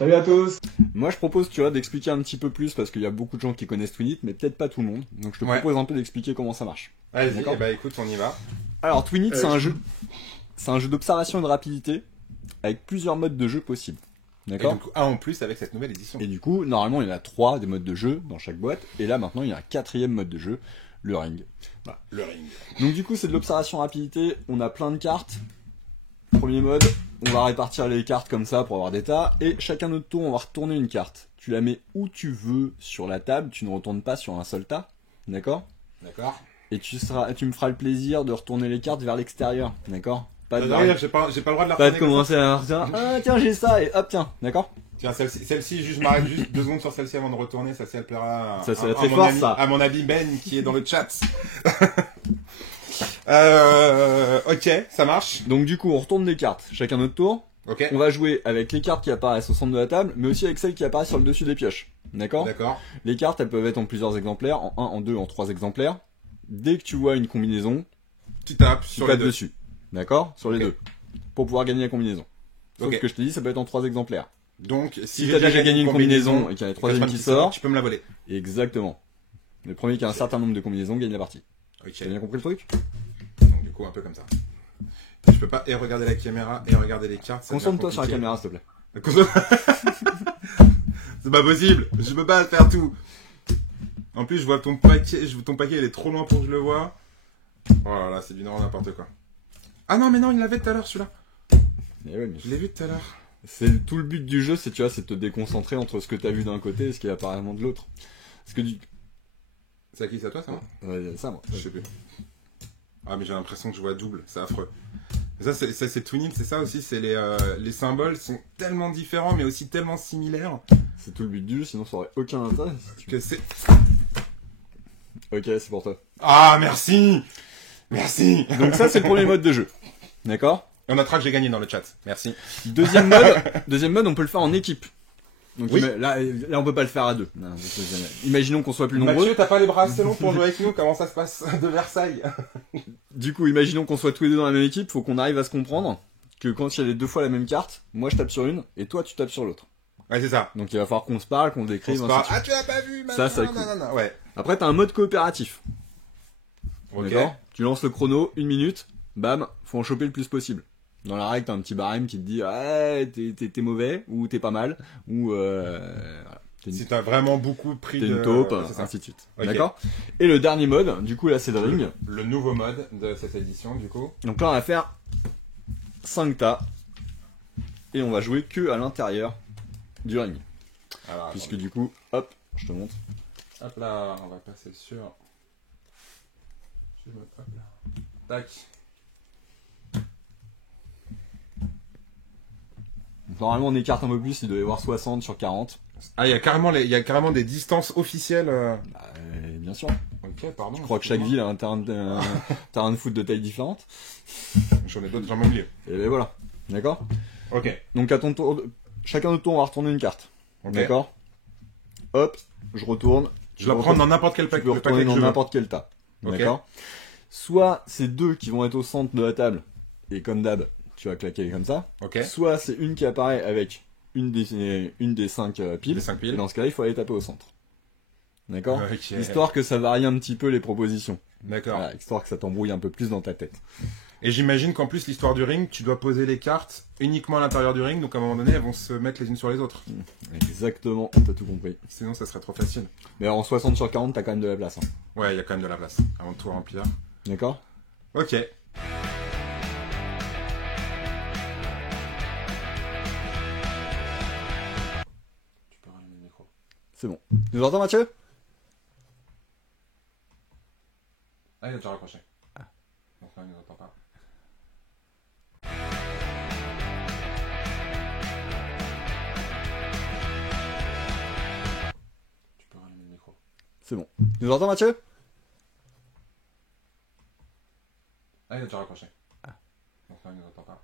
Salut à tous. Moi je propose, tu vois, d'expliquer un petit peu plus parce qu'il y a beaucoup de gens qui connaissent Twinit, mais peut-être pas tout le monde. Donc je te propose un peu d'expliquer comment ça marche. Vas-y, bah écoute, on y va. Alors Twinit, c'est un jeu d'observation et de rapidité avec plusieurs modes de jeu possibles. D'accord. Et donc un en plus avec cette nouvelle édition. Et du coup, normalement il y en a 3 des modes de jeu dans chaque boîte, et là maintenant il y a un 4e mode de jeu, le ring. Bah, le ring. Donc du coup c'est de l'observation rapidité, on a plein de cartes. Premier mode, on va répartir les cartes comme ça pour avoir des tas, et chacun notre tour on va retourner une carte. Tu la mets où tu veux sur la table, tu ne retournes pas sur un seul tas, d'accord? D'accord. Et tu me feras le plaisir de retourner les cartes vers l'extérieur, d'accord? Pas de j'ai pas le droit de la pas retourner de commencer à dire ah tiens j'ai ça et hop tiens, d'accord? Tiens, celle-ci, je m'arrête juste 2 secondes sur celle-ci avant de retourner, ça elle plaira Ça c'est très fort ça. à mon ami Ben qui est dans le chat. Ok, ça marche. Donc du coup on retourne les cartes, chacun notre tour. Ok. On va jouer avec les cartes qui apparaissent au centre de la table, mais aussi avec celles qui apparaissent sur le dessus des pioches. D'accord? D'accord. Les cartes, elles peuvent être en plusieurs exemplaires, en 1, en 2, en 3 exemplaires. Dès que tu vois une combinaison, Tu tapes tu sur les tapes deux. dessus. D'accord? Sur les Ok. deux. Pour pouvoir gagner la combinaison. Sauf Ok. que je te dis, ça peut être en 3 exemplaires. Donc, Si t'as déjà gagné une combinaison et qu'il y a la troisième qui sort, tu peux me la voler. exactement. Le premier qui a un certain nombre de combinaisons gagne la partie. Ok. T'as bien compris le truc? Donc, du coup, un peu comme ça. Je peux pas et regarder la caméra et regarder les cartes. ça devient Concentre-toi sur la compliqué. caméra, s'il te plaît. C'est pas possible, je peux pas faire tout. En plus, je vois ton paquet, il est trop loin pour que je le vois. Oh là là, c'est du n'importe quoi. Ah non, mais non, il l'avait tout à l'heure celui-là. Eh ouais, mais Je l'ai vu tout à l'heure. c'est tout le but du jeu, c'est tu vois, c'est de te déconcentrer entre ce que t'as vu d'un côté et ce qui est apparemment de l'autre. Parce que C'est à qui, c'est à toi, ça? ouais, ça moi. Je sais plus. Ah, mais j'ai l'impression que je vois double, c'est affreux. Mais ça, c'est Twinit, c'est ça aussi, c'est les symboles sont tellement différents, mais aussi tellement similaires. C'est tout le but du jeu, sinon ça aurait aucun intérêt. Que c'est... Ok, c'est pour toi. Ah, merci. Merci. Donc ça, c'est le premier mode de jeu. D'accord? On notera que j'ai gagné dans le chat, merci. Deuxième mode, on peut le faire en équipe. Donc Oui. là, on peut pas le faire à deux. Non, imaginons qu'on soit plus nombreux. Mathieu, t'as pas les bras assez longs pour jouer avec nous? Comment ça se passe de Versailles? Du coup, imaginons qu'on soit tous les deux dans la même équipe, faut qu'on arrive à se comprendre que quand il y a les deux fois la même carte, moi je tape sur une et toi tu tapes sur l'autre. Ouais, c'est ça. Donc il va falloir qu'on se parle, qu'on se décrive. On se ainsi de parle. suite. Ah, tu l'as pas vu, Ça, c'est cool. non. Ouais. Après, t'as un mode coopératif. Ok. D'accord? Tu lances le chrono, 1 minute, bam, faut en choper le plus possible. Dans la règle, t'as un petit barème qui te dit ouais, t'es mauvais, ou t'es pas mal, ou voilà. Si t'as vraiment beaucoup pris T'es de... une taupe, c'est ça. ainsi de suite. Ok. D'accord? Et le dernier mode, du coup là c'est le ring. Le nouveau mode de cette édition, du coup. Donc là on va faire 5 tas. Et on va jouer que à l'intérieur du ring. Alors, Puisque du coup, hop, je te montre. hop là, on va passer sur... Hop là. Tac. Donc, normalement on écarte un peu plus, il doit y avoir 60 sur 40. Ah, il y a carrément des distances officielles. Bah, bien sûr. Ok, pardon. Je crois que chaque ville a un terrain de foot de taille différente. J'en ai d'autres, j'en ai oublié. Et ben voilà. D'accord? Ok. Donc à ton tour, chacun notre tour on va retourner une carte. Ok. D'accord? Hop, je retourne. Je la prends dans n'importe quel Tu paquet. peux le retourner paquet que dans je veux. n'importe quel tas. Ok. D'accord? Soit c'est deux qui vont être au centre de la table, et comme d'hab, tu vas claquer comme ça. Ok. Soit c'est une qui apparaît avec une des 5 piles. Les 5 piles. Et dans ce cas-là, il faut aller taper au centre. D'accord? Ok. Histoire que ça varie un petit peu les propositions. D'accord. Voilà, histoire que ça t'embrouille un peu plus dans ta tête. Et j'imagine qu'en plus, l'histoire du ring, tu dois poser les cartes uniquement à l'intérieur du ring, donc à un moment donné, elles vont se mettre les unes sur les autres. Exactement, t'as tout compris. Sinon, ça serait trop facile. Mais en 60 sur 40, t'as quand même de la place. Hein. Ouais, il y a quand même de la place avant de tout remplir. D'accord? Ok. Tu peux rallumer le micro. C'est bon. Tu nous entends, Mathieu? Ah, il a déjà raccroché. Donc là, il nous entend pas. Tu peux rallumer le micro. C'est bon. Tu nous entends, Mathieu? Ah, il a déjà raccroché. Donc là, il nous entend pas.